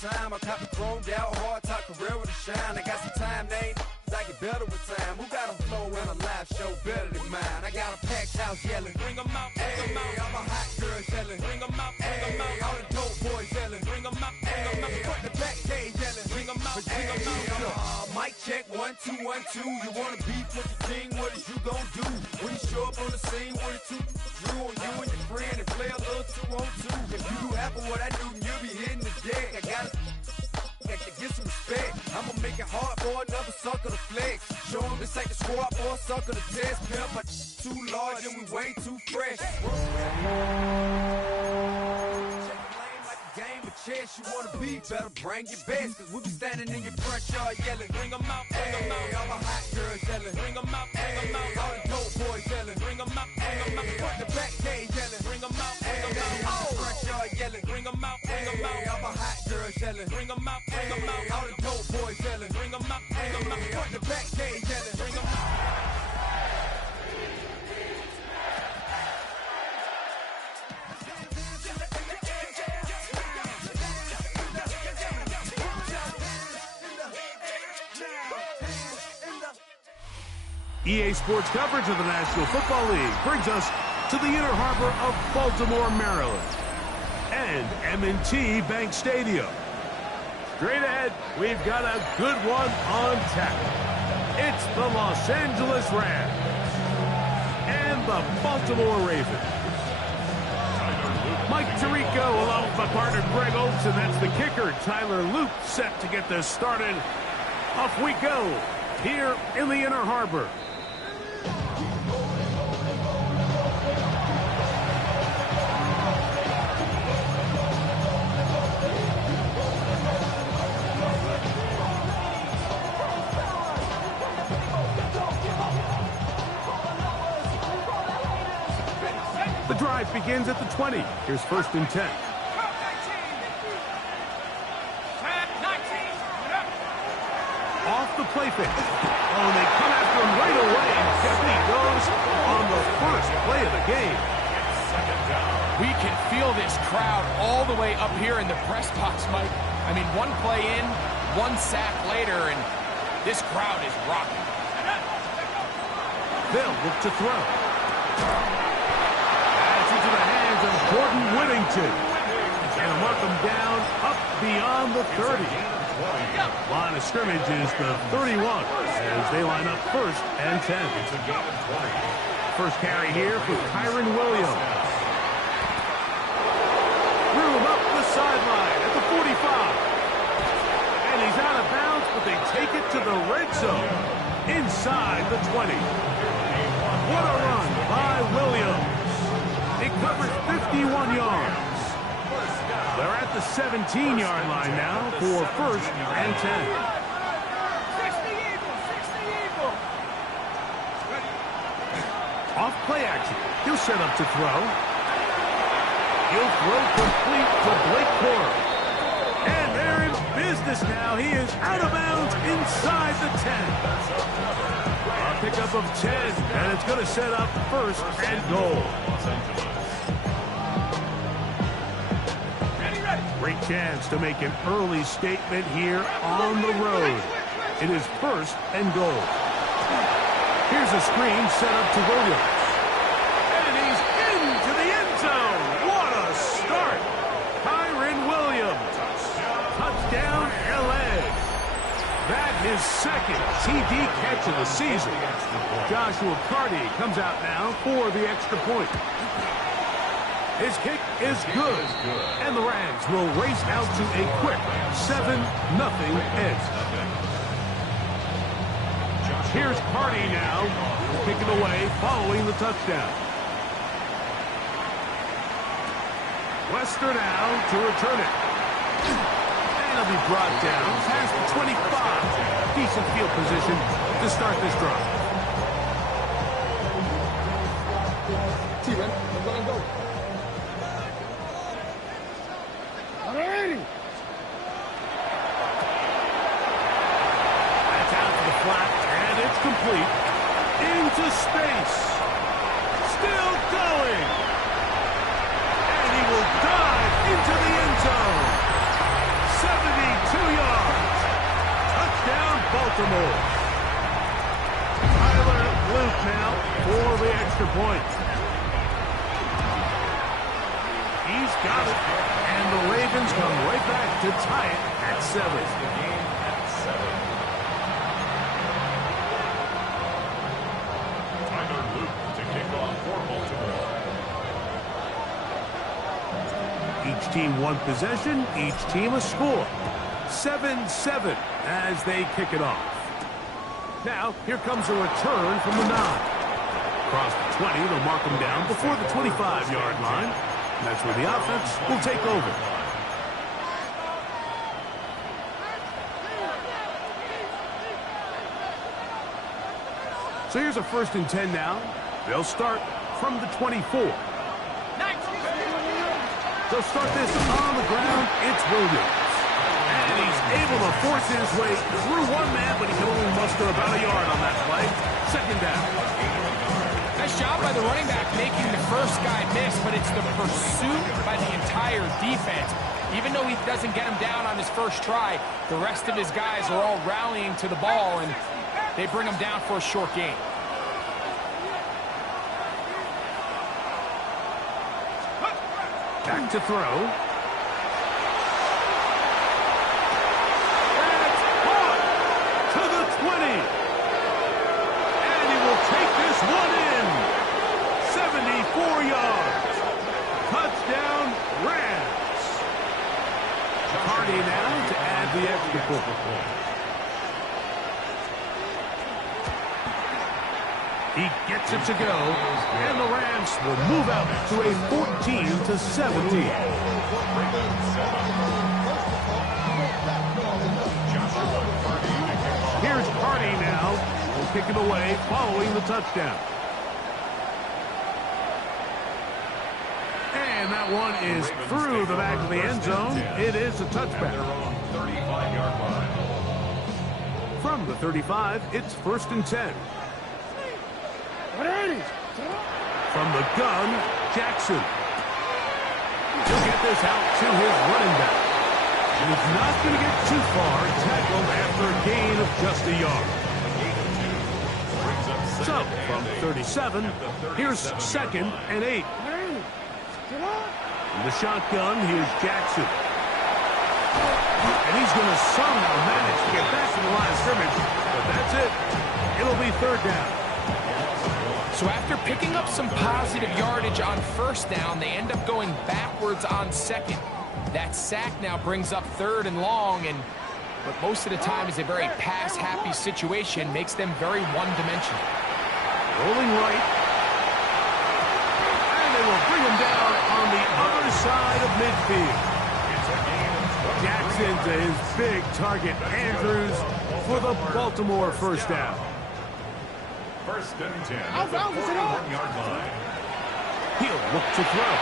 time. I copy chromed out, hard top career with a shine. I got some time, they ain't I get better with time. Who got a flow and a live show better than mine? I got a packed house yelling, bring 'em out, bring 'em out. I'm a hot girl yelling, bring 'em out, bring 'em out. All the dope boys yelling, bring 'em out, bring 'em out. Front the back cage yelling, bring 'em out, bring 'em out. Mic check, 1 2 1 2. You wanna beef with the king? What is you gon' do when you show up on the scene with a two Drew on you and your friend and play a little 2 on 2? If you do half of what I do, then you'll be hitting the deck. I gotta get some respect. I'ma make it hard for another sucker to flex. Show him this ain't the squad or a sucker to test. Pimp, but too large and we way too fresh. Game of chess, you wanna be better, bring your best. Cause we be standing in your front yard yelling, bring 'em out, bring 'em out. All my hot girls yelling, bring 'em out, bring 'em out. All the dope boys yelling, bring 'em out, bring 'em out. Front the back cage yelling, bring 'em out, bring 'em out. Front yard yelling, bring 'em out, bring 'em out. All my hot girls yelling, bring 'em out, bring 'em out. All the dope boys yelling, bring 'em out, bring 'em out. Front the back cage yelling, bring 'em out. EA Sports coverage of the National Football League brings us to the inner harbor of Baltimore, Maryland, and M&T Bank Stadium. Straight ahead, we've got a good one on tap. It's the Los Angeles Rams and the Baltimore Ravens. Mike Tirico along with my partner Greg Oaks, and that's the kicker, Tyler Luke, set to get this started. Off we go here in the inner harbor. The drive begins at the 20. Here's 1st and 10. Off the play fake. Oh, and they come after him right away. And down he goes on the first play of the game. We can feel this crowd all the way up here in the press box, Mike. I mean, one play in, 1 sack later, and this crowd is rocking. They'll look to throw. Pass into the hands of Jordan Whittington. And mark them down up beyond the 30. Line of scrimmage is the 31 as they line up 1st and 10. First carry here for Kyren Williams. Room up the sideline at the 45. And he's out of bounds, but they take it to the red zone inside the 20. What a run by Williams. It covers 51 yards. They're at the 17-yard line now for 1st and 10. Off play action. He'll set up to throw. He'll throw complete to Blake Corum. And they're in business now. He is out of bounds inside the 10. A pickup of 10, and it's going to set up 1st and goal. Great chance to make an early statement here on the road. It is 1st and goal. Here's a screen set up to Williams. And he's into the end zone. What a start. Kyren Williams. Touchdown, L.A. That is 2nd TD catch of the season. Joshua Carty comes out now for the extra point. His kick is good, and the Rams will race out to a quick 7-0 edge. Here's Carty now, kicking away following the touchdown. Wester now to return it. And he'll be brought down past the 25. Decent field position to start this drive. T-Man, I'm gonna go. That's out to the flat, and it's complete. Into space. Still going. And he will dive into the end zone. 70 Baltimore. Tyler Luke now for the extra point. He's got it. And the Ravens come right back to tie it at 7. Tyler Luke to kick off for Baltimore. Each team one possession, each team a score. 7-7 as they kick it off. Now, here comes a return from the 9. Across the 20, they'll mark them down before the 25-yard line. That's where the offense will take over. So here's a 1st and 10 now. They'll start from the 24. They'll start this on the ground. It's Williams. And he's able to force his way through one man, but he can only muster about a yard on that play. 2nd down. Nice job by the running back making the first guy miss, but it's the pursuit by the entire defense. Even though he doesn't get him down on his first try, the rest of his guys are all rallying to the ball, and they bring him down for a short gain. Back to throw. That's caught to the 20. And he will take this one in. 74 yards. Touchdown, Rams. Hardy now to add the extra point. He gets it to go, and the Rams will move out to a 14-17. Here's Hardy now. Will kick it away following the touchdown. And that one is through the back of the end zone. It is a touchback. From the 35, it's 1st and 10. From the gun, Jackson. He'll get this out to his running back. He's not going to get too far, tackled after a gain of just a yard. So, from 37, here's 2nd and 8. In the shotgun, here's Jackson. And he's going to somehow manage to get back to the line of scrimmage, but that's it. It'll be 3rd down. So after picking up some positive yardage on 1st down, they end up going backwards on 2nd. That sack now brings up 3rd and long, and what most of the time is a very pass-happy situation, makes them very one-dimensional. Rolling right. And they will bring him down on the other side of midfield. Jackson to his big target, Andrews, for the Baltimore 1st down. 1st and 10 at the 41-yard line. He'll look to throw.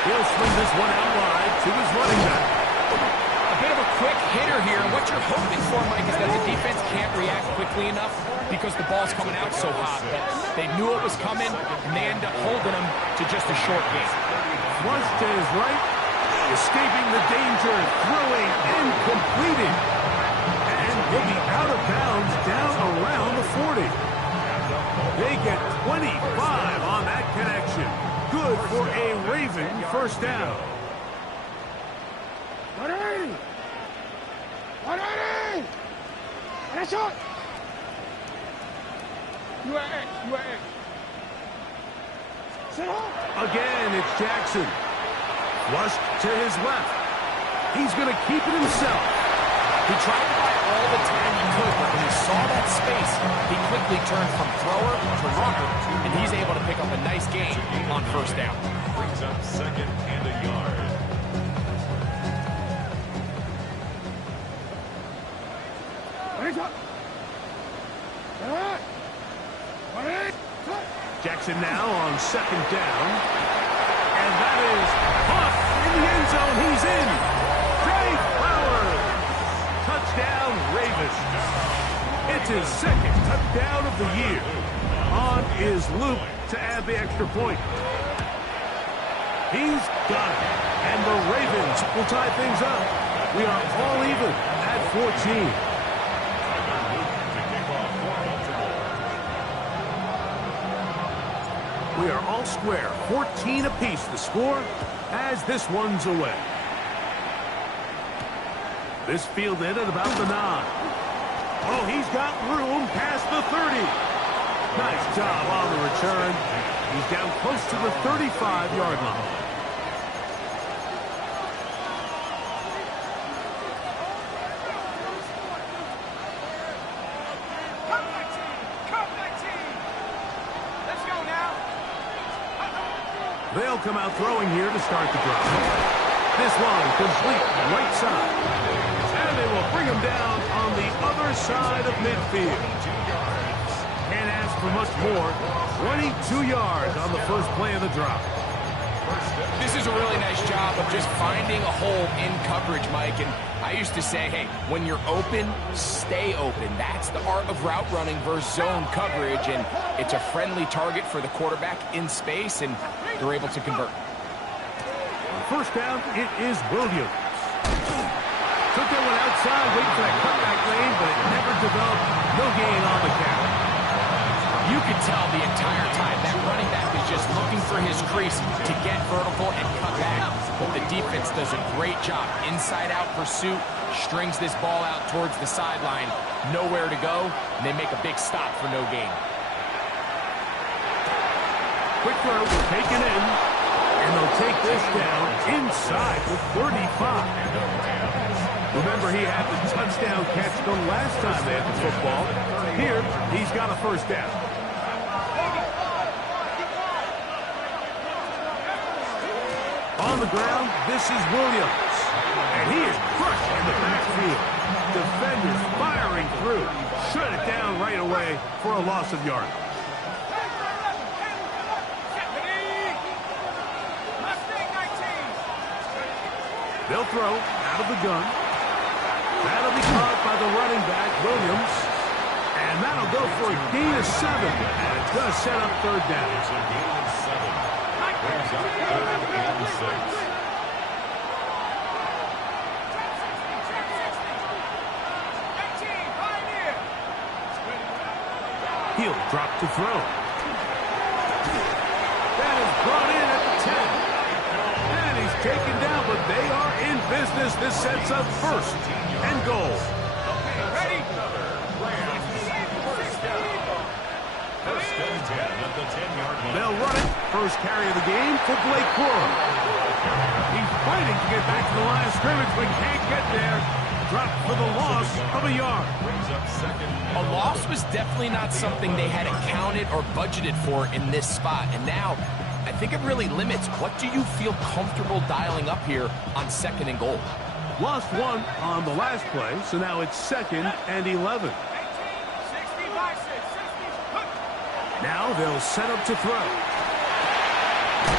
He'll swing this one out wide to his running back. A bit of a quick hitter here. What you're hoping for, Mike, is that the defense can't react quickly enough because the ball's coming out so hot. But they knew it was coming, and they end up holding him to just a short gain. Flush to his right, escaping the danger, throwing and completing. And he'll be out of bounds down around the 40. They get 25 on that connection. Good for a Raven 1st down. 180! 180! And a shot! UAA. Sit up! Again, it's Jackson. Flushed to his left. He's going to keep it himself. He tried to buy all the time he could, but when he saw that space, he quickly turned from thrower to runner, and he's able to pick up a nice gain on 1st down. Brings up 2nd and a yard. Jackson now on 2nd down. And that is caught in the end zone. He's in. Trey Flowers. Touchdown, Ravens. It's his 2nd touchdown of the year. On is Luke to add the extra point. He's got it. And the Ravens will tie things up. We are all even at 14. We are all square. 14 apiece the score as this one's away. This fielded at about the 9. Oh, he's got room past the 30. Nice job on the return. He's down close to the 35-yard line. They'll come out throwing here to start the drive. This one complete right side. And they will bring him down on the other side of midfield. Can't ask for much more. 22 yards on the first play of the drop. This is a really nice job of just finding a hole in coverage, Mike. And I used to say, hey, when you're open, stay open. That's the art of route running versus zone coverage. And it's a friendly target for the quarterback in space, and they're able to convert. On first down, it is Williams. Took that one outside, waiting for that cutback lane, but it never developed. No gain on the carry. You could tell the entire time that running back is just looking for his crease to get vertical and cut back. But the defense does a great job. Inside-out pursuit, strings this ball out towards the sideline. Nowhere to go, and they make a big stop for no gain. Quick throw, taken in, and they'll take this down inside the 35. Remember, he had the touchdown catch the last time they had the football. Here, he's got a first down. On the ground, this is Williams. And he is crushed in the backfield. Defenders firing through. Shut it down right away for a loss of yardage. They'll throw out of the gun. That'll be caught by the running back, Williams. And that'll go for a gain of 7. And it does set up third down. It's a gain of 7. Brings up 3rd and 6. He'll drop to throw. That is brought in at the 10. And he's taken down, but they are in business. This sets up first and goal. Ready? First and 10 at the 10-yard line. They'll run it. First carry of the game for Blake Corum. He's fighting to get back to the line of scrimmage, but can't get there. Dropped for the loss of a yard. Brings up 2nd. A loss was definitely not something they had accounted or budgeted for in this spot. And now, I think it really limits what do you feel comfortable dialing up here on 2nd and goal. Lost one on the last play, so now it's 2nd and 11. Now they'll set up to throw.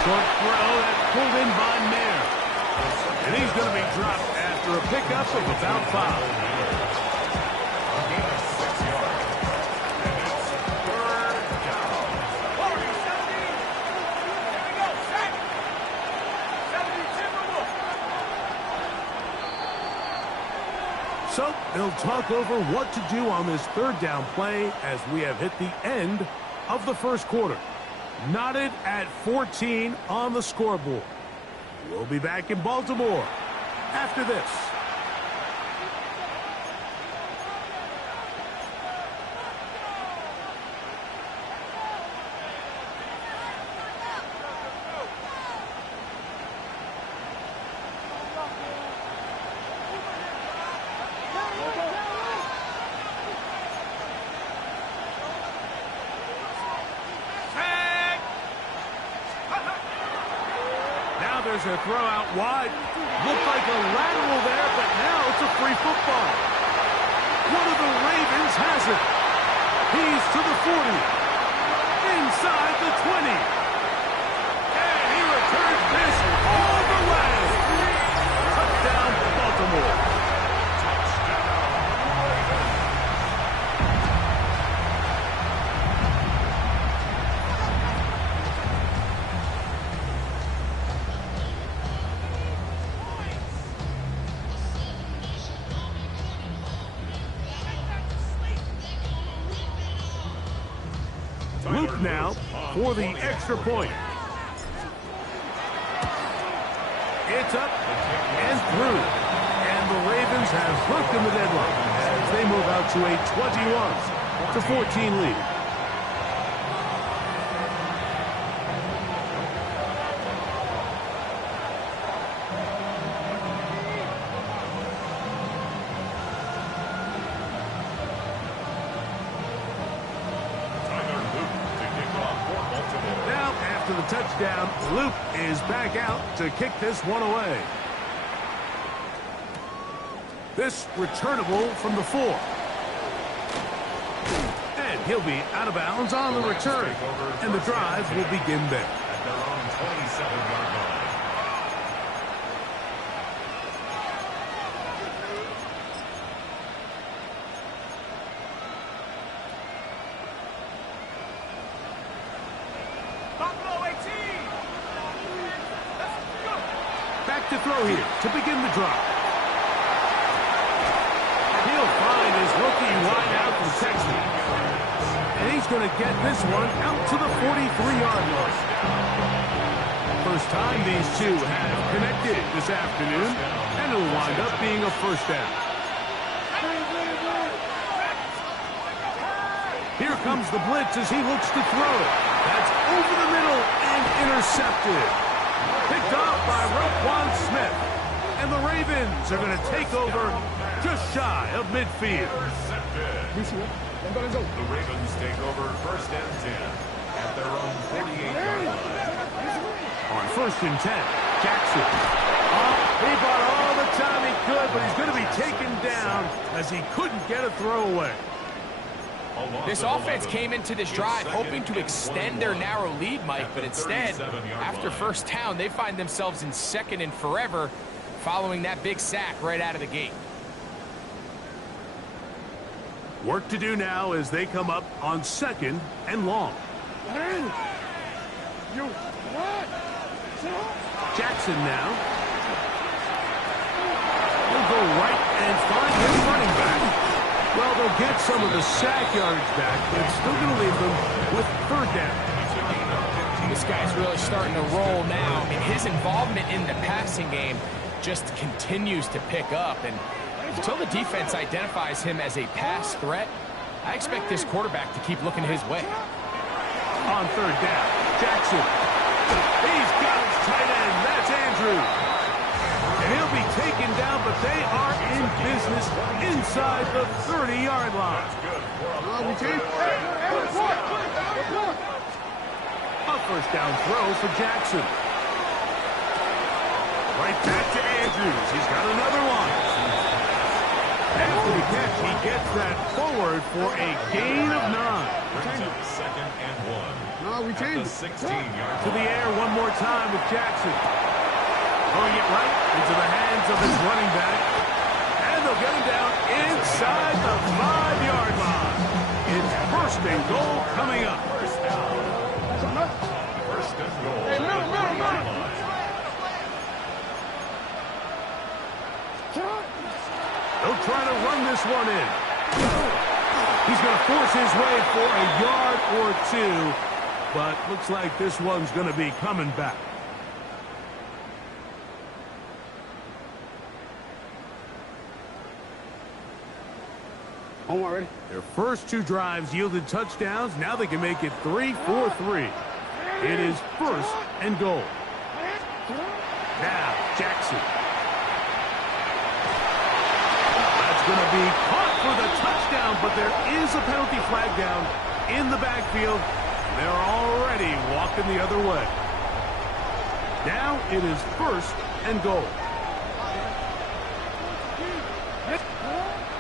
Short throw that's pulled in by Mayer. And he's going to be dropped after a pickup of about 5. So they'll talk over what to do on this third down play as we have hit the end of the first quarter. Knotted at 14 on the scoreboard. We'll be back in Baltimore after this. There's a throw out wide. Looked like a lateral there, but now it's a free football. One of the Ravens has it. He's to the 40. Inside the 20. And he returns this all the way. Touchdown, Baltimore. Luke now for the extra point. It's up and through. And the Ravens have broken the deadlock as they move out to a 21-14 lead. The touchdown, Luke is back out to kick this one away. This returnable from the 4. And he'll be out of bounds on the return. And the drive will begin there. At their own 27-yard line. To throw here to begin the drive. He'll find his rookie wideout from Texas. And he's going to get this one out to the 43-yard line. First time these two have connected this afternoon, and it'll wind up being a first down. Here comes the blitz as he looks to throw it. That's over the middle and intercepted. Picked off by Roquan Smith. And the Ravens are going to take over just shy of midfield. The Ravens take over first and 10 at their own 48-yard line. On first and 10, Jackson. Oh, he bought all the time he could, but he's going to be taken down as he couldn't get a throwaway. This offense came into this drive hoping to extend their narrow lead, Mike, but instead, after first down, they find themselves in second and forever following that big sack right out of the gate. Work to do now as they come up on second and long. Jackson now. He'll go right and find his running back. Well, they'll get some of the sack yardage back, but it's still going to leave them with third down. This guy's really starting to roll now. I mean, his involvement in the passing game just continues to pick up. And until the defense identifies him as a pass threat, I expect this quarterback to keep looking his way. On third down, Jackson. He's got his tight end. That's Andrews. And he'll be taken down, but they are in business inside the 30-yard line. A first down throw for Jackson. Right back to Andrews. He's got another one. After the catch, he gets that forward for a gain of 9. Brings up second and 1. No, we changed. The 16-yard To the air one more time with Jackson. Throwing it right into the hands of his running back. And they'll get him down inside the 5-yard line. It's first and goal coming up. First and goal. Hey, middle. They'll try to run this one in. He's going to force his way for a yard or two, but looks like this one's going to be coming back. Already. Their first two drives yielded touchdowns. Now they can make it 3-4-3. It is first and goal. Now, Jackson. That's going to be caught for the touchdown, but there is a penalty flag down in the backfield. They're already walking the other way. Now it is first and goal.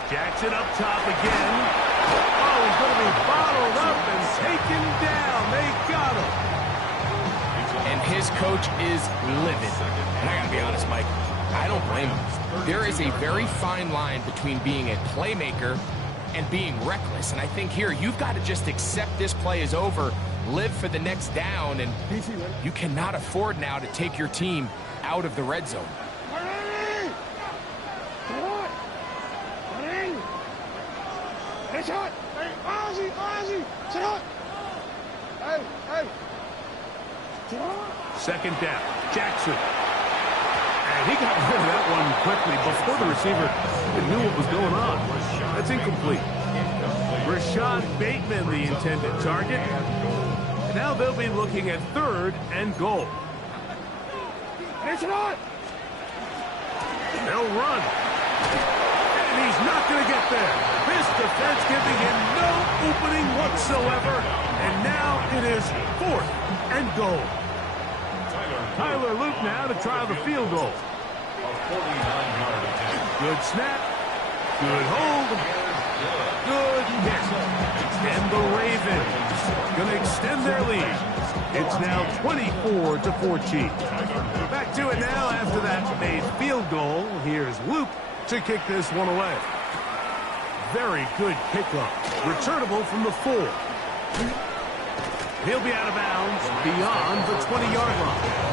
Jackson up top again. Oh, he's going to be bottled up and taken down. They got him. And his coach is livid. And I got to be honest, Mike, I don't blame him. There is a very fine line between being a playmaker and being reckless. And I think here you've got to just accept this play is over, live for the next down, and you cannot afford now to take your team out of the red zone. Hey, hey. Second down. Jackson. And he got rid of that one quickly before the receiver knew what was going on. That's incomplete. Rashad Bateman, the intended target. And now they'll be looking at 3rd and goal. It's on. They'll run. And he's not going to get there. This defense giving him no opening whatsoever. And now it is 4th and goal. Tyler Luke now to try the field goal. Good snap. Good hold. Good hit. And the Ravens going to extend their lead. It's now 24-14. Back to it now after that made field goal. Here's Luke to kick this one away. Very good kickoff. Returnable from the 4. He'll be out of bounds beyond the 20-yard line.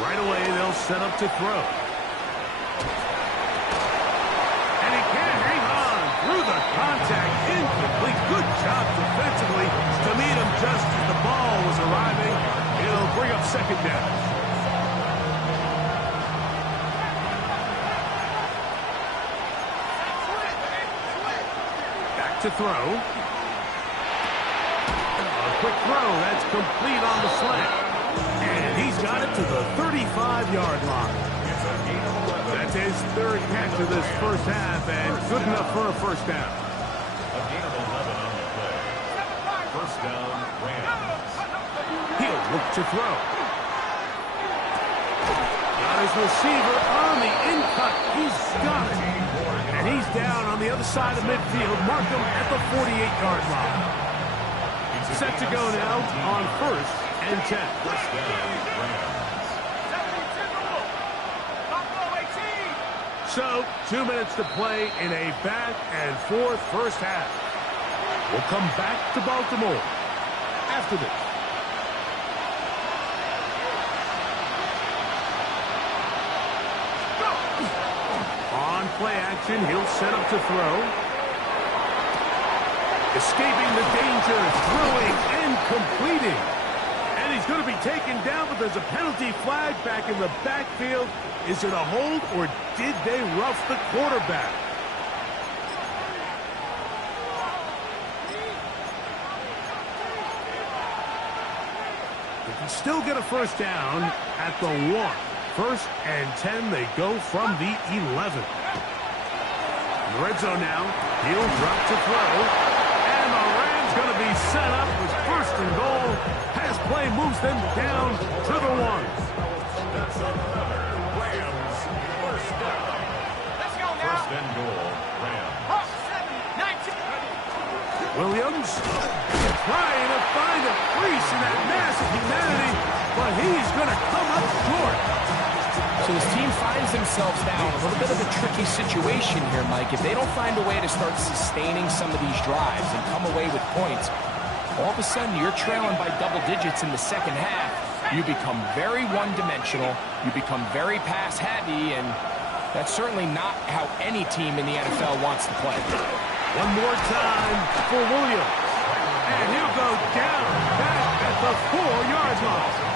Right away, they'll set up to throw. And he can't hang on through the contact. Incomplete. Good job defensively to meet him just as the ball was arriving. It'll bring up 2nd down. Back to throw. A quick throw. That's complete on the slant. And he's got it to the 35-yard line. That's his 3rd catch of this first half, and good enough for a first down. A gain of 11 on the play. First down, Rams. He'll look to throw. Got his receiver on the in-cut. He's got it. And he's down on the other side of midfield. Mark him at the 48-yard line. Set to go now on 1st and 10. First down, Rams. So, 2 minutes to play in a back-and-forth first half. We'll come back to Baltimore after this. On play action, he'll set up to throw. Escaping the danger, throwing and completing. And he's going to be taken down, but there's a penalty flag back in the backfield. Is it a hold, or did they rough the quarterback? They can still get a first down at the 1. 1st and 10, they go from the 11. In the red zone now, he'll drop to throw. And the Rams going to be set up with 1st and goal. Pass play moves them down to the 1. That's another Rams first down. Let's go now. First and goal, Rams. Williams trying to find a crease in that mass of humanity, but he's going to come up short. So this team finds themselves now in a little bit of a tricky situation here, Mike. If they don't find a way to start sustaining some of these drives and come away with points, all of a sudden you're trailing by double digits in the second half. You become very one-dimensional. You become very pass-heavy, and that's certainly not how any team in the NFL wants to play. One more time for Williams. And he'll go down back at the 4-yard line.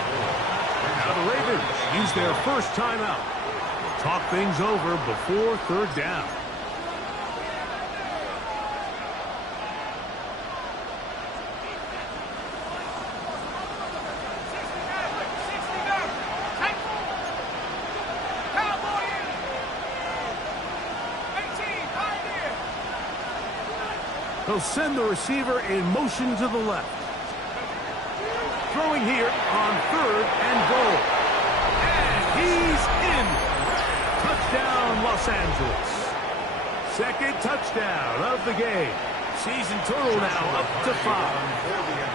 Now the Ravens use their first timeout. Talk things over before 3rd down. He'll send the receiver in motion to the left. Throwing here on 3rd and goal. And he's in. Touchdown, Los Angeles. 2nd touchdown of the game. Season total now up to 5.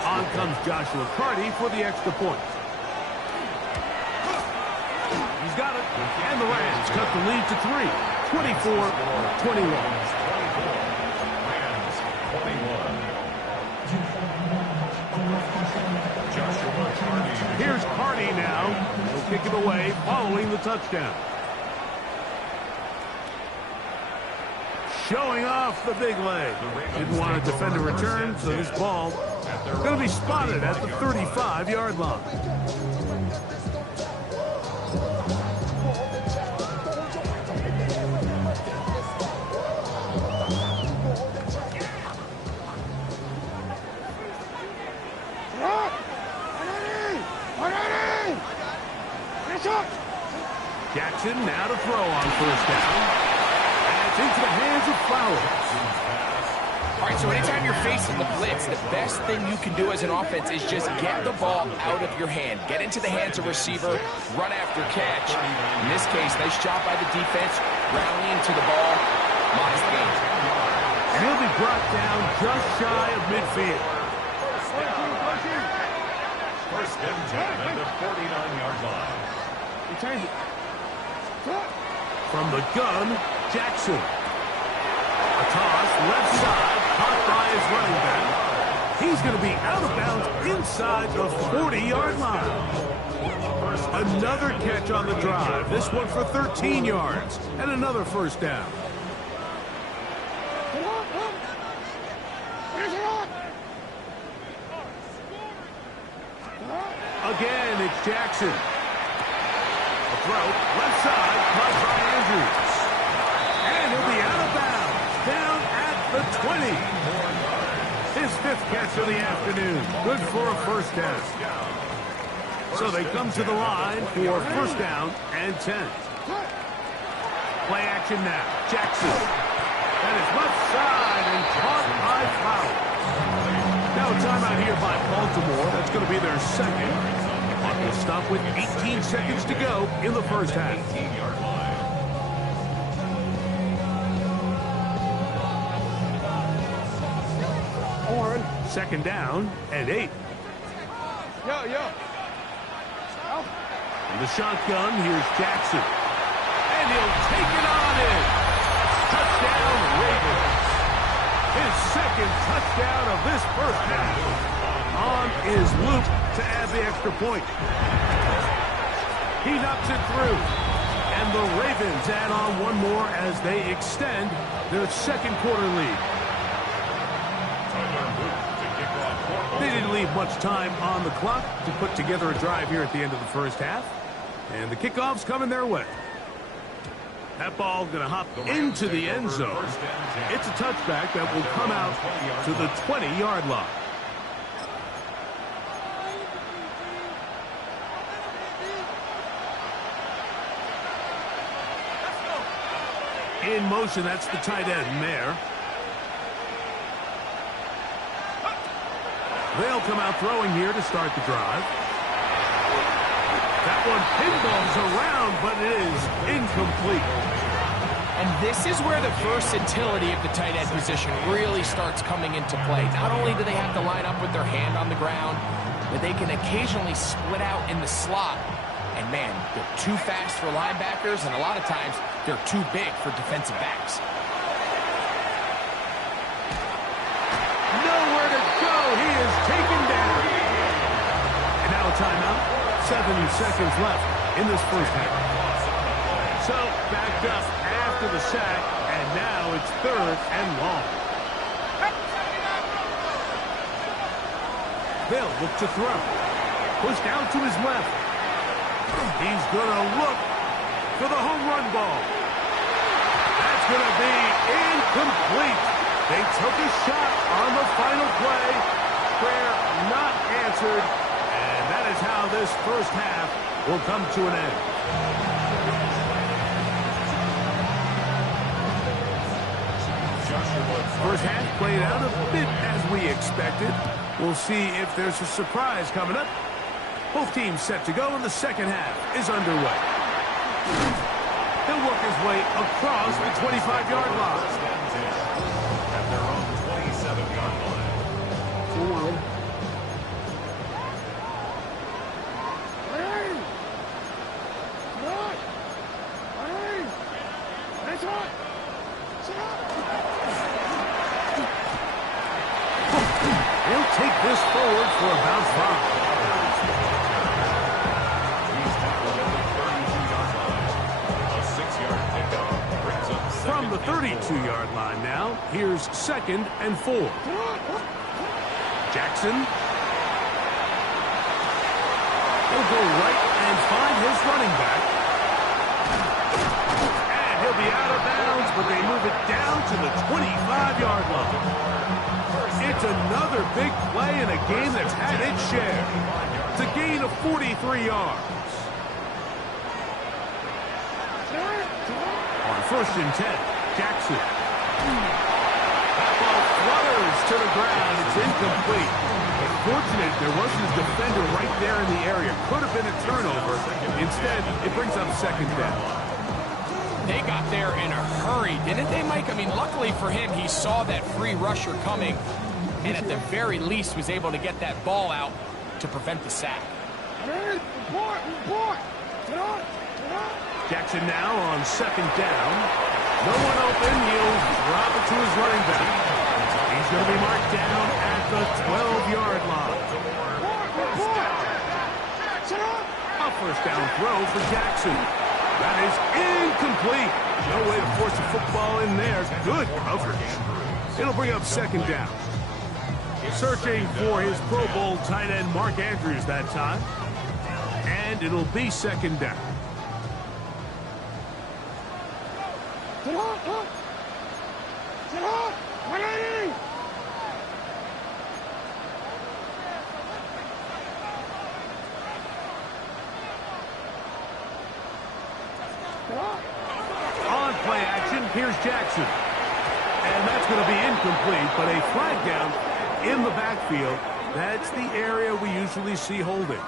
On comes Joshua Carty for the extra point. He's got it. And the Rams cut the lead to 3. 24-21. Here's Carty now. He'll kick it away following the touchdown. Showing off the big leg. Didn't want to defend a return, so this ball going to be spotted at the 35-yard line. Jackson now to throw on first down. And it's into the hands of Flowers. All right, so anytime you're facing the blitz, the best thing you can do as an offense is just get the ball out of your hand. Get into the hands of receiver, run after catch. In this case, nice job by the defense, rallying to the ball. Modest gain. And he'll be brought down just shy of midfield. First and 10 at the 49-yard line. From the gun, Jackson. A toss, left side, caught by his running back. He's going to be out of bounds inside the 40-yard line. Another catch on the drive. This one for 13 yards and another first down. Again, it's Jackson. A throw, left side, caught by Andrews. And he'll be out of bounds, down at the 20. His fifth catch of the afternoon. Good for a first down. So they come to the line for first down and 10. Play action now. Jackson. That is left side and caught by Flowers. Now a timeout here by Baltimore. That's going to be their second. Clock will stop with 18 seconds to go in the first half. 18-yard line. Second down and 8. In the shotgun, here's Jackson. And he'll take it on in. Touchdown, Ravens. His second touchdown of this first half. On is Luke to add the extra point. He knocks it through. And the Ravens add on one more as they extend their second quarter lead. They didn't leave much time on the clock to put together a drive here at the end of the first half. And the kickoff's coming their way. That ball going to hop into the end zone. It's a touchback that will come out to the 20-yard line. In motion, that's the tight end there. They'll come out throwing here to start the drive. That one pinballs around, but it is incomplete. And this is where the versatility of the tight end position really starts coming into play. Not only do they have to line up with their hand on the ground, but they can occasionally split out in the slot. And man, they're too fast for linebackers, and a lot of times they're too big for defensive backs. Nowhere to go. He is taken down. And now a timeout. 7 seconds left in this first half. So backed up after the sack, and now it's third and long. They'll look to throw. Pushed out to his left. He's going to look for the home run ball. That's going to be incomplete. They took a shot on the final play. Prayer not answered. And that is how this first half will come to an end. First half played out a bit as we expected. We'll see if there's a surprise coming up. Both teams set to go, and the second half is underway. He'll work his way across the 25-yard line. At their own 27-yard line. He'll take this forward for about 5. He's tackled at 2-yard line now. Here's 2nd and 4. Jackson. He'll go right and find his running back. And he'll be out of bounds, but they move it down to the 25-yard line. It's another big play in a game that's had its share. It's a gain of 43 yards. On 1st and 10, Jackson. That ball flutters to the ground. It's incomplete. Fortunate there wasn't a defender right there in the area. Could have been a turnover. Instead, it brings up 2nd down. They got there in a hurry, didn't they, Mike? I mean, luckily for him, he saw that free rusher coming and at the very least was able to get that ball out to prevent the sack. Jackson now on 2nd down. No one open. He'll drop it to his running back. He's going to be marked down at the 12-yard line. A 1st down throw for Jackson. That is incomplete. No way to force a football in there. Good coverage. It'll bring up 2nd down. Searching for his Pro Bowl tight end Mark Andrews that time. And it'll be 2nd down. On play action, here's Jackson. And that's going to be incomplete, but a flag down in the backfield. That's the area we usually see holding.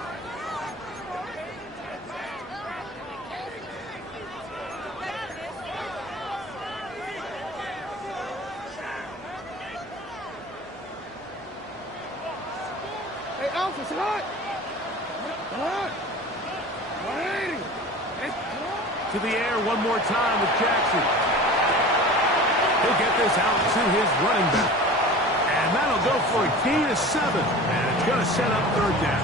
Hey, Alpha, it's hot. To the air one more time with Jackson. He'll get this out to his running back. And that'll go for a gain of 7. And it's going to set up 3rd down.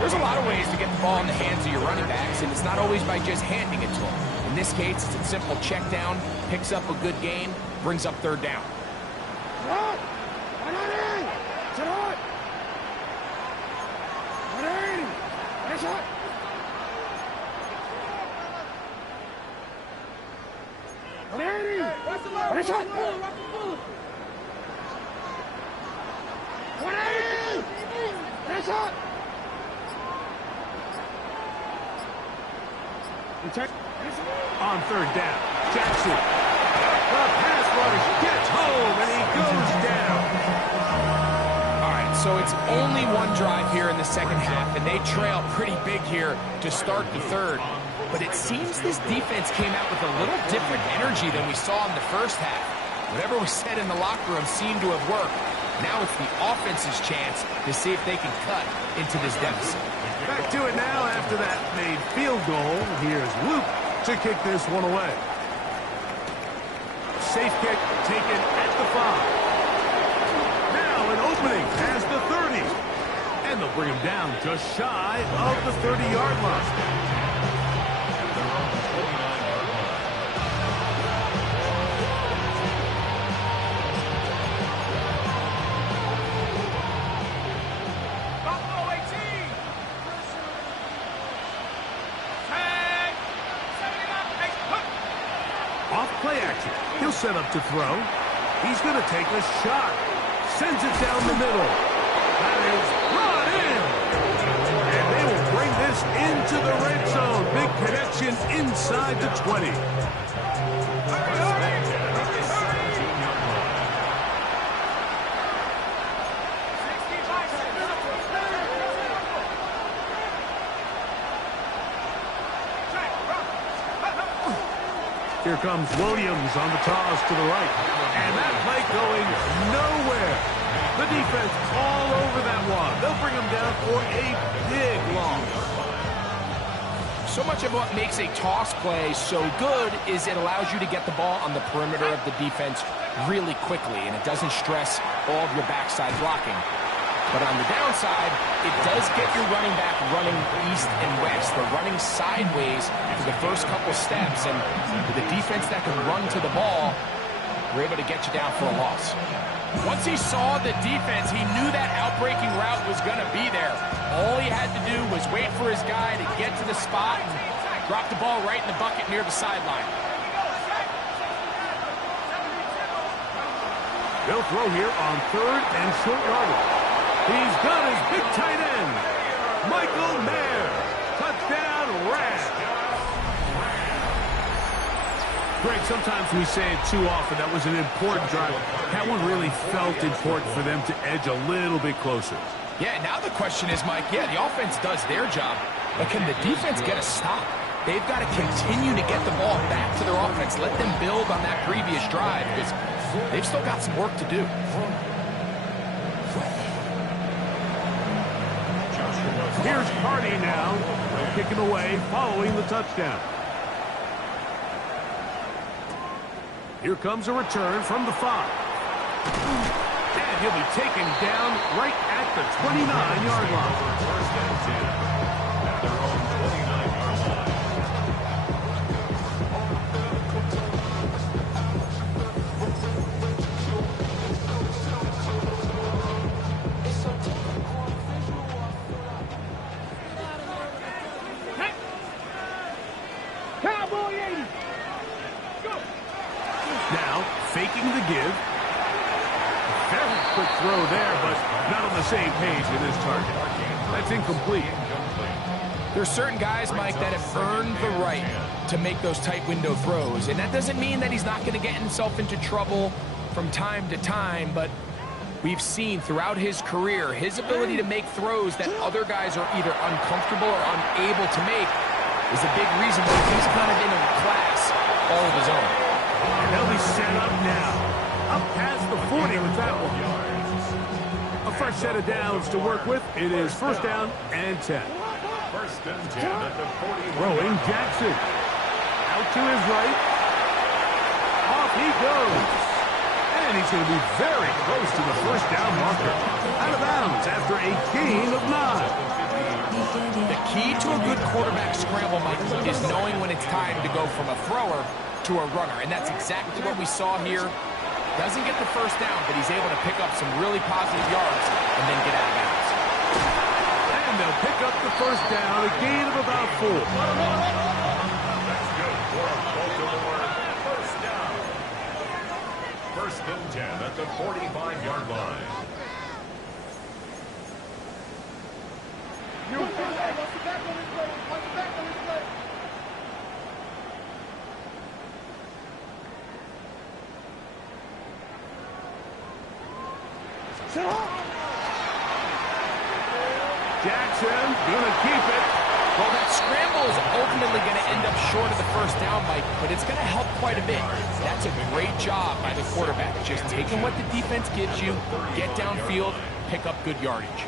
There's a lot of ways to get the ball in the hands of your running backs, and it's not always by just handing it to them. In this case, it's a simple check down, picks up a good gain, brings up 3rd down. On 3rd down, Jackson. The pass rush gets home, and he goes down. All right, so it's only one drive here in the 2nd half, and they trail pretty big here to start the 3rd. But it seems this defense came out with a little different energy than we saw in the 1st half. Whatever was said in the locker room seemed to have worked. Now it's the offense's chance to see if they can cut into this deficit. Back to it now after that made field goal. Here's Luke to kick this one away. Safe kick taken at the 5. Now an opening past the 30. And they'll bring him down just shy of the 30-yard line. Play action. He'll set up to throw. He's going to take a shot. Sends it down the middle. That is brought in. And they will bring this into the red zone. Big connection inside the 20. Here comes Williams on the toss to the right. And that play going nowhere. The defense all over that one. They'll bring him down for a big loss. So much of what makes a toss play so good is it allows you to get the ball on the perimeter of the defense really quickly, and it doesn't stress all of your backside blocking. But on the downside, it does get your running back running east and west. They're running sideways for the first couple steps, and with a defense that can run to the ball, we're able to get you down for a loss. Once he saw the defense, he knew that outbreaking route was going to be there. All he had to do was wait for his guy to get to the spot and drop the ball right in the bucket near the sideline. They'll throw here on 3rd and short yardage. He's got his big tight end, Michael Mayer. Touchdown, Rams. Greg, sometimes we say it too often. That was an important drive. That one really felt important for them to edge a little bit closer. Yeah, now the question is, Mike, the offense does their job, but can the defense get a stop? They've got to continue to get the ball back to their offense. Let them build on that previous drive, because they've still got some work to do. Here's Hardy now, kicking away following the touchdown. Here comes a return from the 5. And he'll be taken down right at the 29-yard line. First and 10 at their own 29-yard line. Cowboy 80. Now, faking the give. Very quick throw there, but not on the same page with his target. That's incomplete. There's certain guys, Mike, that have earned the right to make those tight window throws, and that doesn't mean that he's not going to get himself into trouble from time to time, but we've seen throughout his career his ability to make throws that other guys are either uncomfortable or unable to make is a big reason why he's kind of in a class all of his own. And they'll be set up now. Up past the 40 with that one. A fresh set of downs to work with. It is 1st down and 10. First and 10 at the 41. Throwing Jackson. Out to his right. Off he goes. And he's going to be very close to the 1st down marker. Out of bounds after a gain of 9. The key to a good quarterback scramble, Mike, is knowing when it's time to go from a thrower to a runner, and that's exactly what we saw here. Doesn't get the 1st down, but he's able to pick up some really positive yards and then get out of bounds. And they'll pick up the 1st down, a gain of about 4. That's good for Baltimore. 1st down. 1st and 10 at the 45-yard line. Jackson gonna keep it. Well, that scramble is ultimately going to end up short of the 1st down, Mike, but it's going to help quite a bit. That's a great job by the quarterback. Just taking what the defense gives you, get downfield, pick up good yardage.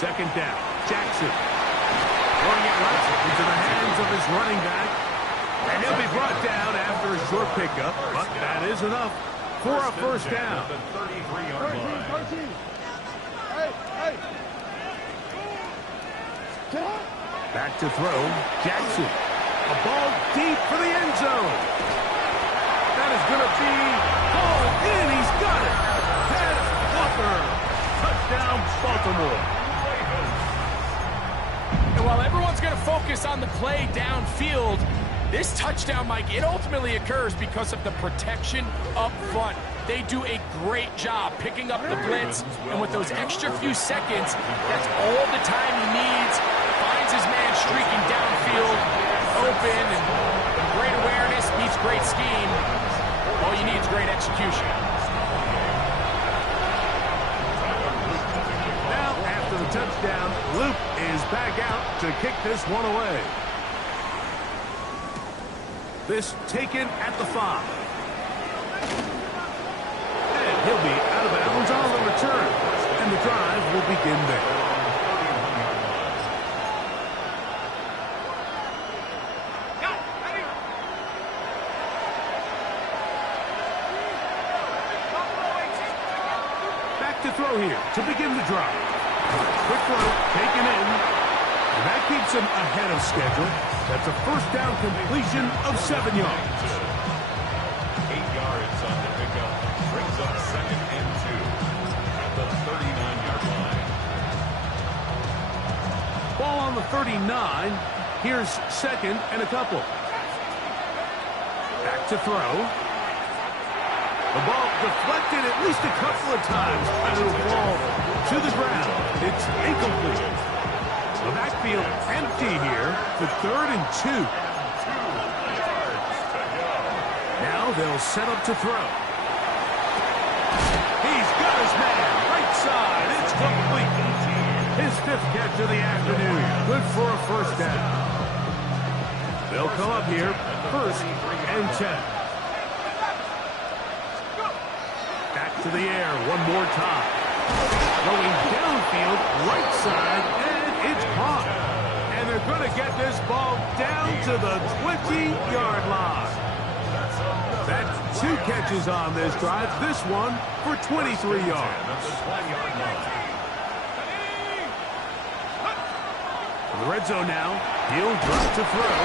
2nd down. Jackson. Throwing it right into the hands of his running back. And he'll be brought down after a short pickup, but that is enough for a 1st down. At the 33-yard line. Back to throw. Jackson. A ball deep for the end zone. That is going to be hauled in. He's got it. Pass Walker. Touchdown, Baltimore. And while everyone's going to focus on the play downfield, this touchdown, Mike, it ultimately occurs because of the protection up front. They do a great job picking up the blitz, and with those extra few seconds, that's all the time he needs. Finds his man streaking downfield, open, and great awareness meets great scheme. All you need is great execution. Now, after the touchdown, Luke is back out to kick this one away. This taken at the 5. And he'll be out of bounds on the return. And the drive will begin there. to throw here to begin the drive. Quick throw, taken in. And that keeps him ahead of schedule. That's a first down completion of 7 yards. 8 yards on the pickup. Brings up 2nd and 2 at the 39-yard line. Ball on the 39. Here's 2nd and a couple. Back to throw. The ball deflected at least a couple of times. And it'll fall to the ground. It's incomplete. The backfield empty here for 3rd and 2. Now they'll set up to throw. He's got his man. Right side. It's complete. His 5th catch of the afternoon. Good for a first down. They'll come up here 1st and 10. Back to the air one more time. Going downfield, right side, and it's caught. And they're going to get this ball down to the 20-yard line. That's 2 catches on this drive. This one for 23 yards. In the red zone now, he'll drop to throw.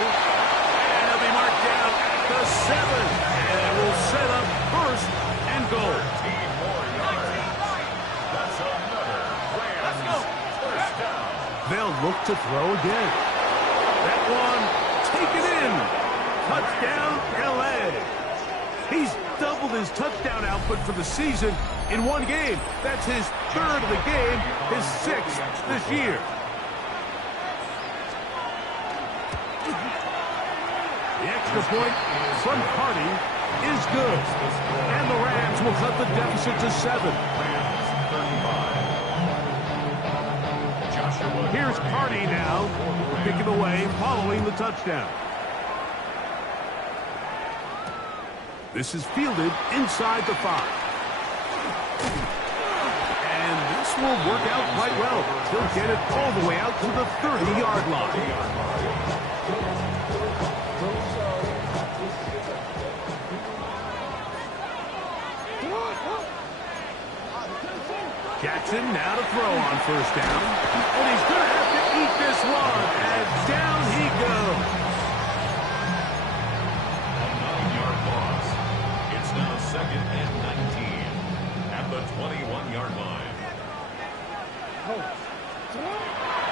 And he'll be marked down at the 7. And it will set up 1st and goal. They'll look to throw again. That one taken in. Touchdown, L.A. He's doubled his touchdown output for the season in one game. That's his 3rd of the game, his 6th this year. The extra point from Harding is good. And the Rams will cut the deficit to 7. Here's Hardy now, picking away following the touchdown. This is fielded inside the 5. And this will work out quite well. He'll get it all the way out to the 30-yard line. Jackson now to throw on 1st down. And he's going to have to eat this one. And down he goes. A 9-yard loss. It's now 2nd and 19 at the 21-yard line.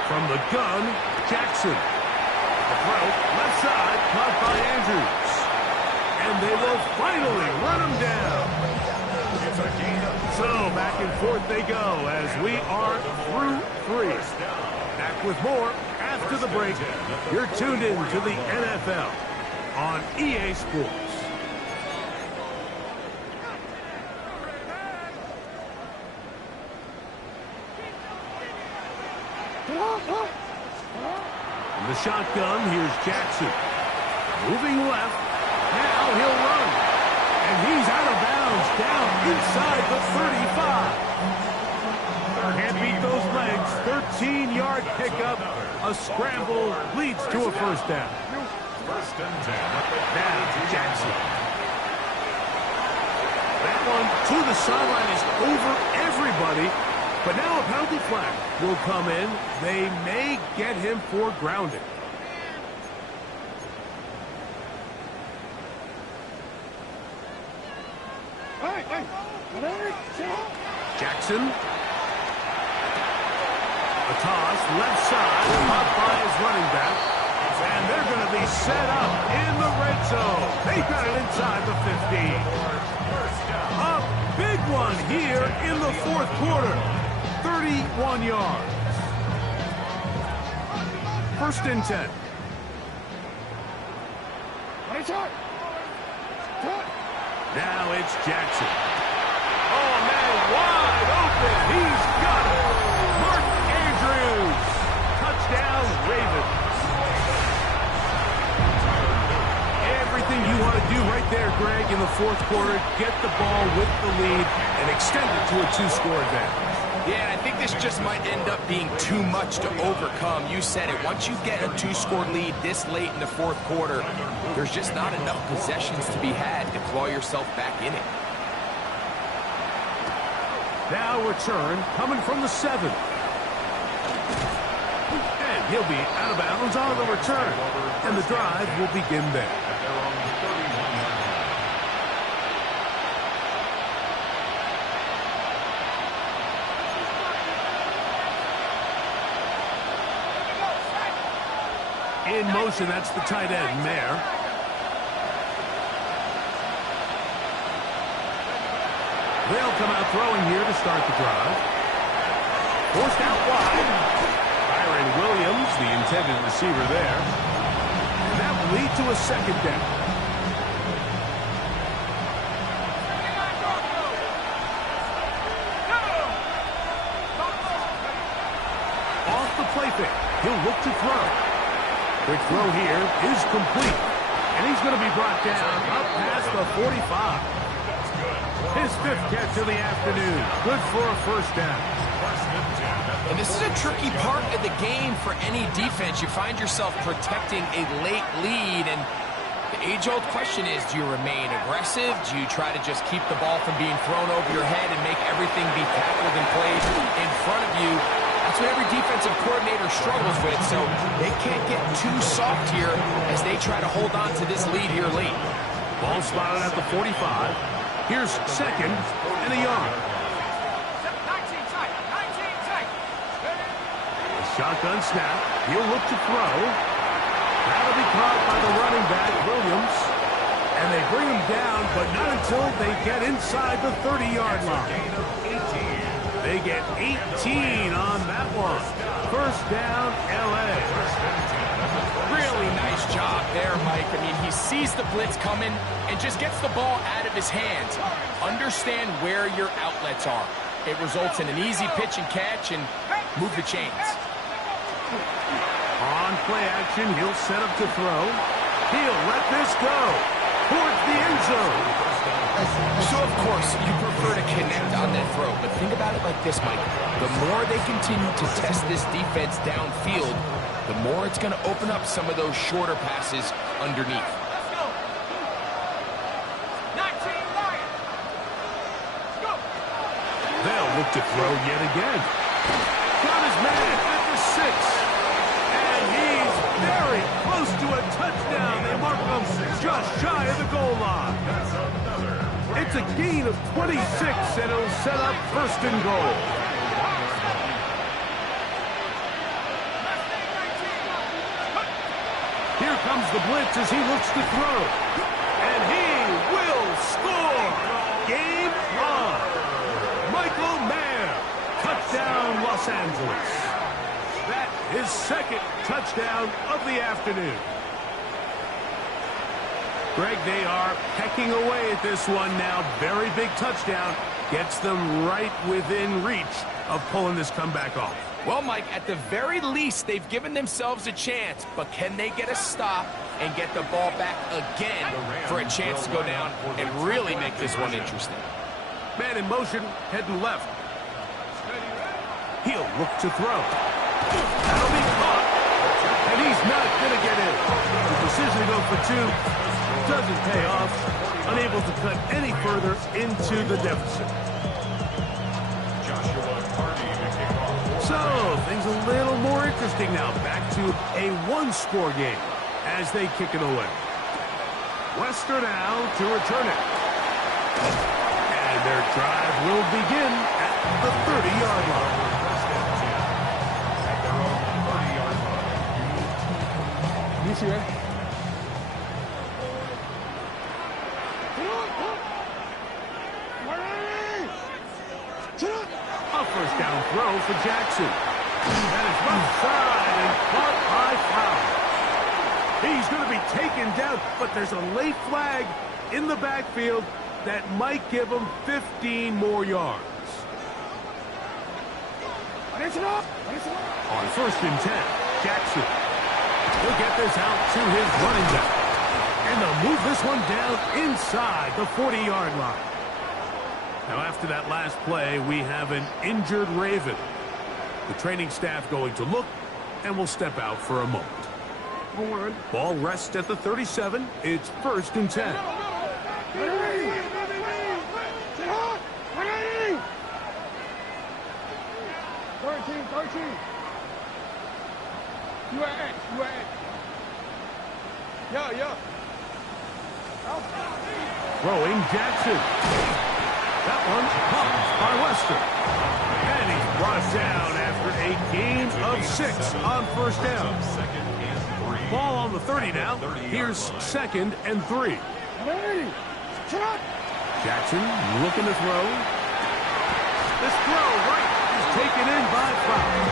From the gun, Jackson. The throw, left side, caught by Andrews. And they will finally run him down. So back and forth they go as we are through 3. Back with more after the break. You're tuned in to the NFL on EA Sports. In the shotgun, here's Jackson. Moving left. Now he'll run. And he's out of bounds down inside the 35. Can't beat those legs. 13-yard pickup. A scramble leads to a first down. 1st and 10. Now to Jackson. That one to the sideline is over everybody. But now a penalty flag will come in. They may get him for grounding. Jackson. A toss, left side, caught by his running back. And they're going to be set up in the red zone. They got it inside the 15. A big one here in the 4th quarter. 31 yards. 1st and 10. Now it's Jackson. Oh, man, wide open. He's got it. Mark Andrews. Touchdown, Ravens. Everything you want to do right there, Greg, in the 4th quarter. Get the ball with the lead and extend it to a 2-score advantage. Yeah, I think this just might end up being too much to overcome. You said it. Once you get a 2-score lead this late in the 4th quarter, there's just not enough possessions to be had to claw yourself back in it. Now return coming from the 7. And he'll be out of bounds on the return. And the drive will begin there. They're on the 31-yard line. In motion, that's the tight end, Mayer. They'll come out throwing here to start the drive. Forced out wide. Byron Williams, the intended receiver there. And that will lead to a second down. Off the play fake. He'll look to throw. Quick throw here is complete. And he's going to be brought down up past the 45. His 5th catch of the afternoon. Good for a first down. And this is a tricky part of the game for any defense. You find yourself protecting a late lead, and the age-old question is, do you remain aggressive? Do you try to just keep the ball from being thrown over your head and make everything be tackled and played in front of you? That's what every defensive coordinator struggles with, so they can't get too soft here as they try to hold on to this lead here late. Ball spotted at the 45. Here's 2nd and a yard. A shotgun snap. He'll look to throw. That'll be caught by the running back, Williams. And they bring him down, but not until they get inside the 30-yard line. They get 18 on that one. First down, L.A. Really nice job there, Mike. I mean, he sees the blitz coming and just gets the ball out of his hands. Understand where your outlets are. It results in an easy pitch and catch and move the chains. On play action, he'll set up to throw. He'll let this go towards the end zone. So, of course, you prefer to connect on that throw, but think about it like this, Mike. The more they continue to test this defense downfield, the more it's going to open up some of those shorter passes underneath. They'll look to throw yet again. Got his man at the 6. And he's very close to a touchdown. They mark him just shy of the goal line. It's a gain of 26, and it'll set up 1st and goal. Here comes the blitz as he looks to throw. And he will score. Game on. Michael Mayer. Touchdown, Los Angeles. That is 2nd touchdown of the afternoon. Greg, they are pecking away at this one now. Very big touchdown. Gets them right within reach of pulling this comeback off. Well, Mike, at the very least, they've given themselves a chance, but can they get a stop and get the ball back again for a chance to go down and really make this one interesting? Man in motion, heading left. He'll look to throw. That'll be caught. And he's not going to get in. The decision to go for 2 doesn't pay off. Unable to cut any further into the deficit. So, things a little more interesting now. Back to a 1-score game as they kick it away. Wester now to return it. And their drive will begin at the 30-yard line. You see that? A first down throw for Jackson. And it's left side and caught by Flower. He's going to be taken down, but there's a late flag in the backfield that might give him 15 more yards. On 1st and 10, Jackson. He'll get this out to his running back. And they'll move this one down inside the 40-yard line. Now, after that last play, we have an injured Raven. The training staff going to look, and will step out for a moment. Ball rests at the 37. It's 1st and 10. 13. You are it. Yo. Throwing Jackson. That one caught by Lester. And he's brought down after a gain of 6 on first down. Ball on the 30 now. Here's 2nd and 3. Jackson looking to throw. This throw right is taken in by Fowler.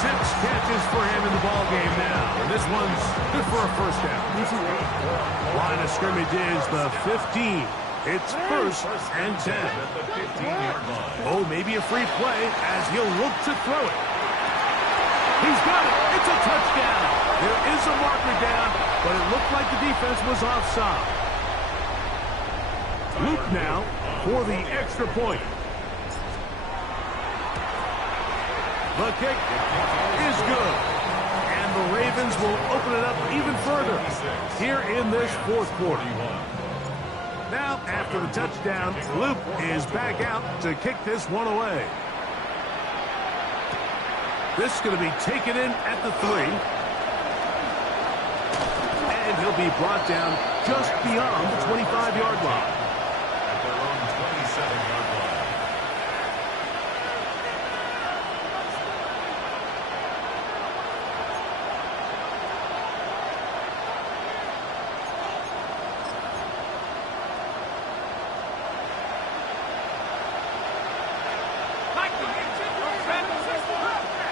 6 catches for him in the ball game now. And this one's good for a first down. Line of scrimmage is the 15. It's 1st and 10. Oh, maybe a free play as he'll look to throw it. He's got it. It's a touchdown. There is a marker down, but it looked like the defense was offside. Luke now for the extra point. The kick is good. And the Ravens will open it up even further here in this 4th quarter. Now, after the touchdown, Luke is back out to kick this one away. This is going to be taken in at the 3. And he'll be brought down just beyond the 25-yard line. At their own 27-yard line.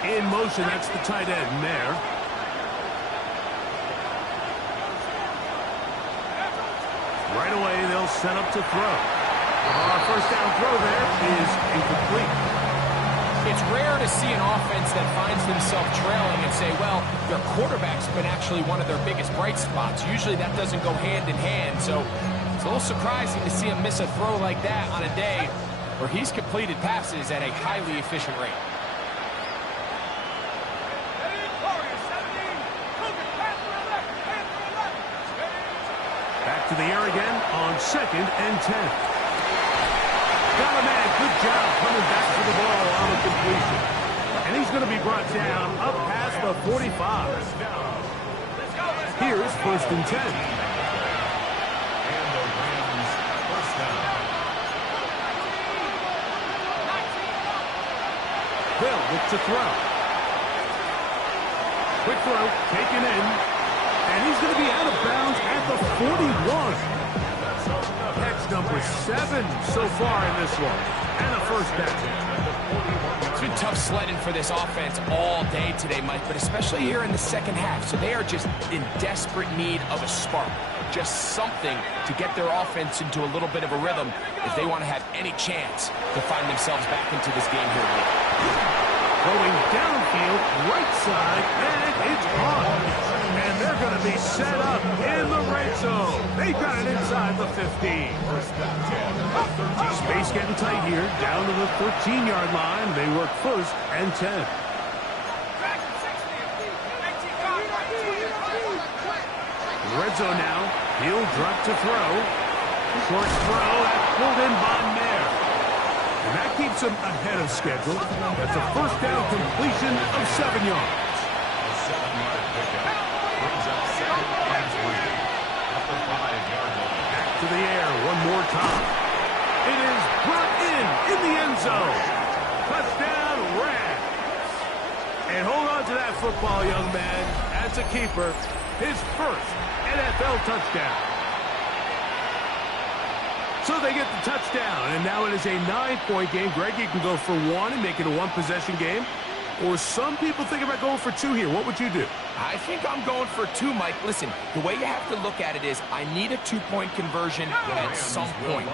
In motion, that's the tight end there. Right away, they'll set up to throw. First down throw there is incomplete. It's rare to see an offense that finds themselves trailing and say, well, their quarterback's been actually one of their biggest bright spots. Usually that doesn't go hand in hand, so it's a little surprising to see him miss a throw like that on a day where he's completed passes at a highly efficient rate. Back to the air again on 2nd and 10. Got a man. Good job coming back to the ball on the completion. And he's going to be brought down up past the 45. Here's 1st and 10. And the Rams first down. They'll look to throw. Quick throw, taken in. And he's going to be out of bounds at the 41. Catch number 7 so far in this one. And a first down. It's been tough sledding for this offense all day today, Mike, but especially here in the second half. So they are just in desperate need of a spark. Just something to get their offense into a little bit of a rhythm if they want to have any chance to find themselves back into this game here late. Going downfield, right side, and it's on. And they're going to be set up in the red zone. They got it inside the 15. Space getting tight here, down to the 13-yard line. They work 1st and 10. Red zone now. He'll drop to throw. Short throw and pulled in by Mayer. And that keeps him ahead of schedule. That's a first down completion of 7 yards. A 7-yard pickup. Brings up 2nd and 3. At the 5-yard line. Back to the air one more time. It is brought in the end zone. Touchdown, Rams. And hold on to that football, young man. That's a keeper. His first NFL touchdown. So they get the touchdown, and now it is a 9-point game. Greg, you can go for 1 and make it a 1-possession game. Or some people think about going for 2 here. What would you do? I think I'm going for 2, Mike. Listen, the way you have to look at it is I need a 2-point conversion at some point.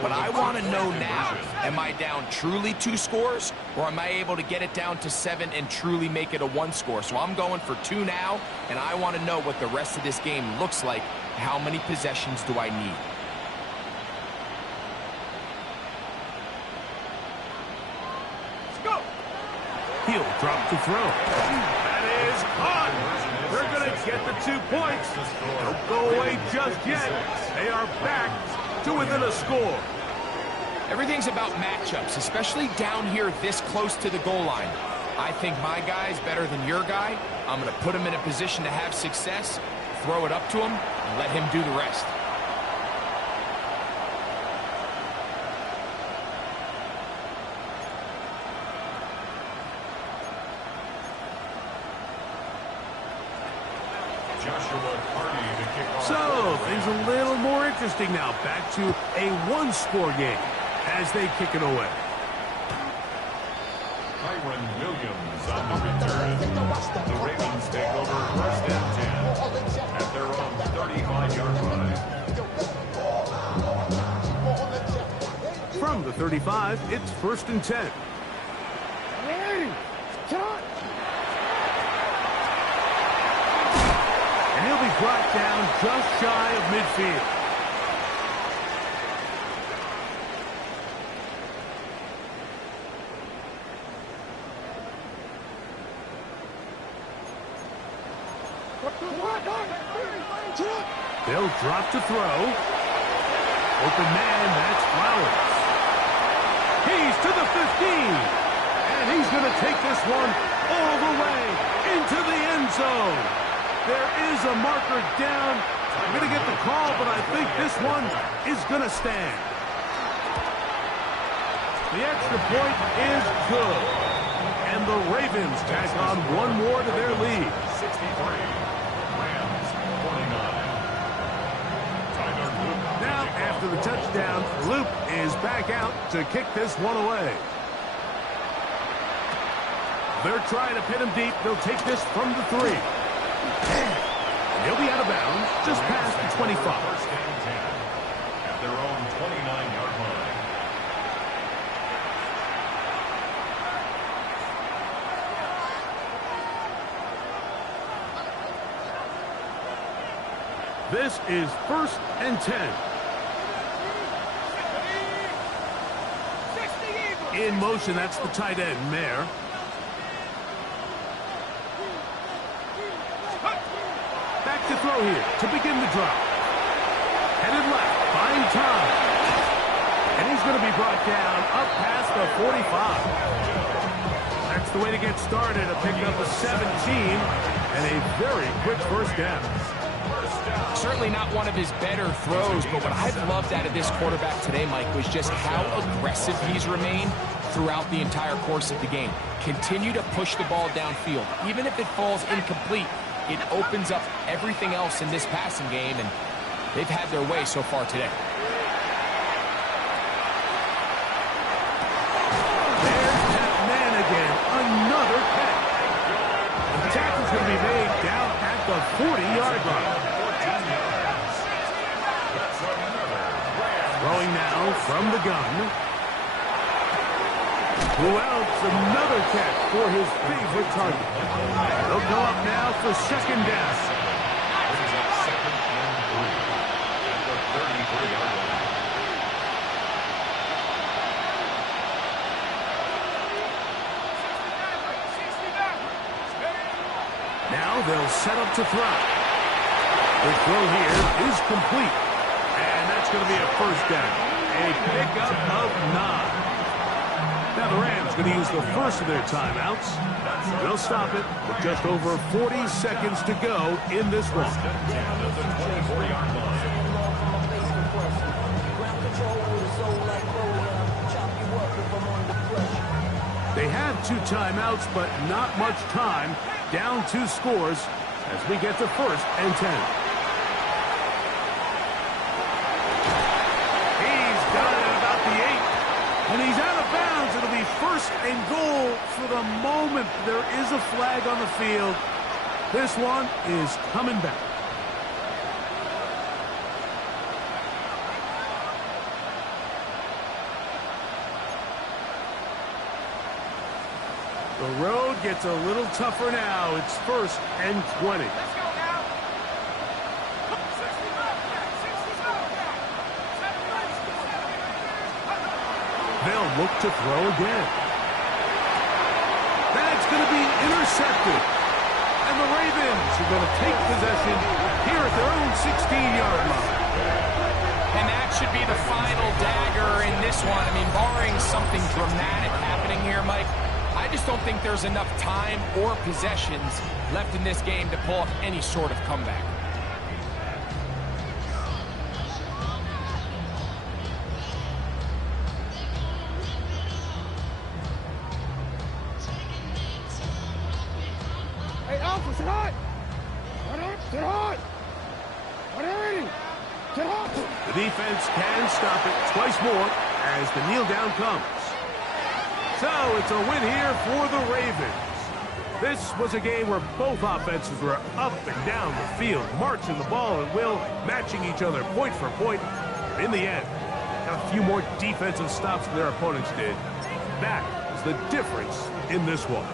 But I want to know now, am I down truly 2 scores, or am I able to get it down to 7 and truly make it a 1 score? So I'm going for 2 now, and I want to know what the rest of this game looks like. How many possessions do I need? He'll drop to throw. That is caught. They're going to get the 2 points. Don't go away just yet. They are back to within a score. Everything's about matchups, especially down here this close to the goal line. I think my guy's better than your guy. I'm going to put him in a position to have success, throw it up to him, and let him do the rest. So, things a little more interesting now. Back to a one-score game as they kick it away. Kyron Williams on the return. The Ravens take over first and 10 at their own 35-yard line. From the 35, it's first and 10. And he'll be brought down just shy of midfield. They'll drop to throw. Open man, that's Flowers. He's to the 15. And he's going to take this one all the way into the end zone. There is a marker down. I'm going to get the call, but I think this one is going to stand. The extra point is good. And the Ravens tack on one more to their lead. 63. Rams 49. Now, after the touchdown, Luke is back out to kick this one away. They're trying to pin him deep. They'll take this from the 3. And he'll be out of bounds just past the 25. First and 10 at their own 29-yard line. This is first and 10. In motion, that's the tight end, Mayer. Back to throw here to begin the drive. Headed left, buying time. And he's going to be brought down up past the 45. That's the way to get started, a pickup of 17 and a very quick first down. Certainly not one of his better throws, but what I've loved out of this quarterback today, Mike, was just how aggressive he's remained throughout the entire course of the game. Continue to push the ball downfield. Even if it falls incomplete, it opens up everything else in this passing game, and they've had their way so far today. There's that man again. Another catch. The tackle's going to be made down at the 40-yard line. Throwing now from the gun. Who else? Another catch for his favorite target. They'll go up now for second down. Brings up second and 3 at the 33-yard line. Now they'll set up to throw. The throw here is complete. And that's going to be a first down. A pickup of 9. Now the Rams going to use the first of their timeouts. They'll stop it with just over 40 seconds to go in this one. Down at the 24-yard line. They have 2 timeouts, but not much time. Down 2 scores as we get to first and 10. He's got it at about the 8. And he's out of bounds. It'll be first and goal for the moment. There is a flag on the field. This one is coming back. The road gets a little tougher now. It's first and 20. They'll look to throw again. That's going to be intercepted. And the Ravens are going to take possession here at their own 16-yard line. And that should be the final dagger in this one. I mean, barring something dramatic happening here, Mike, I just don't think there's enough time or possessions left in this game to pull off any sort of comeback. Hey, Alpha, sit hot! Sit hot! Sit hot! The defense can stop it twice more as the kneel down comes. So it's a win here for the Ravens. This was a game where both offenses were up and down the field, marching the ball at will, matching each other point for point. In the end, got a few more defensive stops than their opponents did. That is the difference in this one.